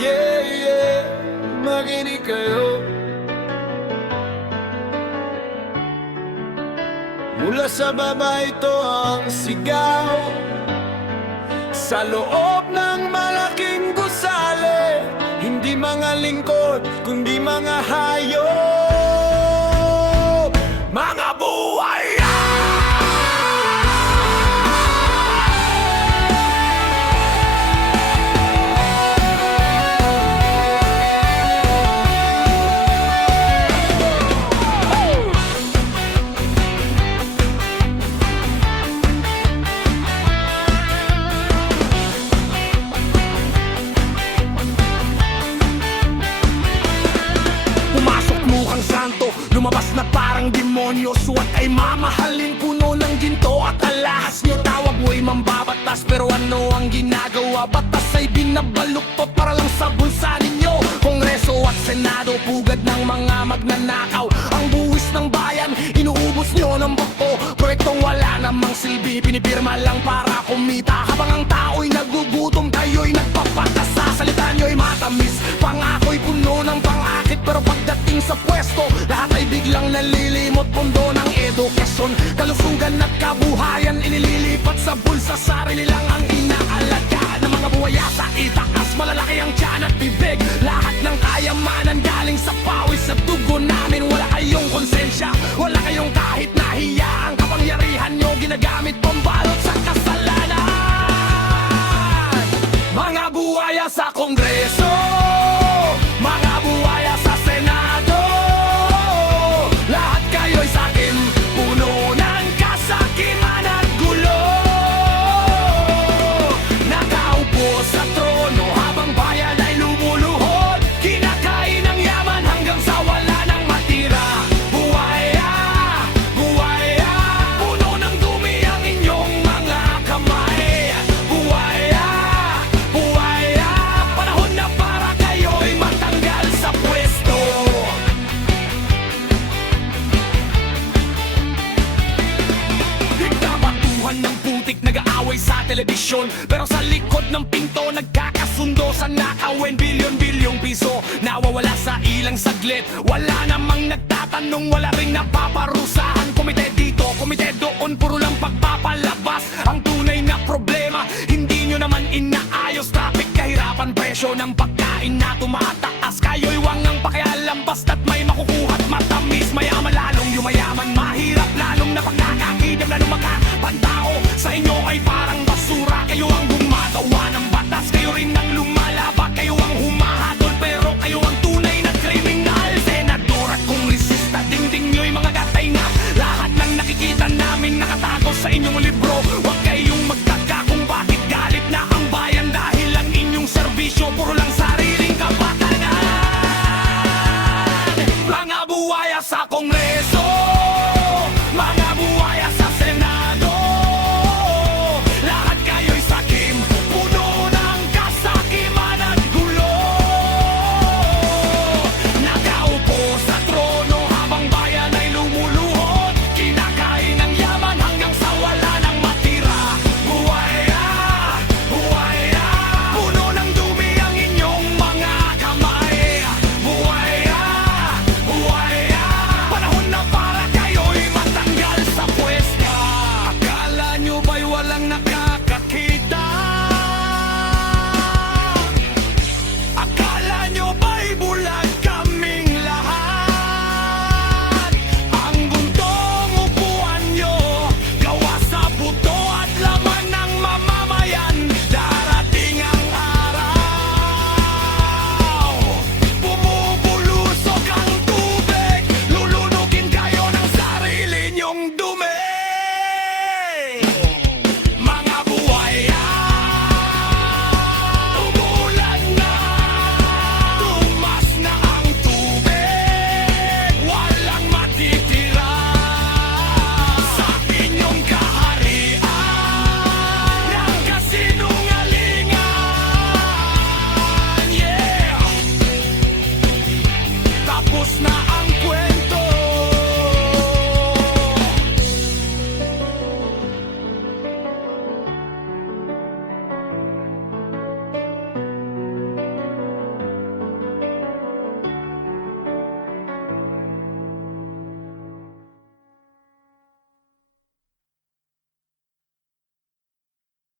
Yeah, yeah, makinig kayo. Mula sa baba ito ang sigaw, sa loob ng malaking gusali. Hindi mga lingkod, kundi mga hayop, mga buhay. Santo, lumabas na parang demonyo. Suwat ay mamahalin, puno ng ginto at alahas nyo. Tawag mo'y mambabatas, pero ano ang ginagawa? Batas ay binabaluktot para lang sa bulsa ninyo. Kongreso at Senado, pugad ng mga magnanakaw. Ang buwis ng bayan, inuubos nyo ng bako. Proyektong wala namang silbi, pinipirma lang para kumita. Habang ang tao'y nagugutom, kayo'y nagpapatas. Sa salita nyo'y matamis, pangako'y puno ng pangakit. Pero pagdating sa pwesto, lahat ay biglang nalilimot. Pondo ng edukasyon, kalusugan at kabuhayan, inililipat sa bulsa. Sarili lang ang inaalagaan ng mga buhaya sa itaas. Malalaki ang tiyan at bibig, lahat ng kayamanan galing sa pawis at dugo namin. Wala kayong konsensya, wala kayong kahit nahiya. Ang kapangyarihan nyo ginagamit pambalot sa kasalanan. Mga buhaya sa Kongreso, mga buhaya sa Senado, lahat kayo'y sakin, puno ng kasakiman at gulo. Nakaupo sa trono habang bayan ay lumuluhod, kinakain ng yaman hanggang sa wala nang matira. Buhaya, buhaya, puno ng dumi ang inyong mga kamay. Buhaya, buhaya, panahon na para kayo'y matanggal sa pwesto. Nagkabatuhan ng putik, nag-aaway sa telebisyon, pero sa likod ng pinto nagkakasundo sa nakawin. Bilyon-bilyong piso nawawala sa ilang saglit. Wala namang nagtatanong, wala ring napaparusahan. Komite dito, komite doon, puro lang pagpapalabas. Ang tunay na problema, hindi nyo naman inaayos. Traffic, kahirapan, presyo ng pagkain na tumaas.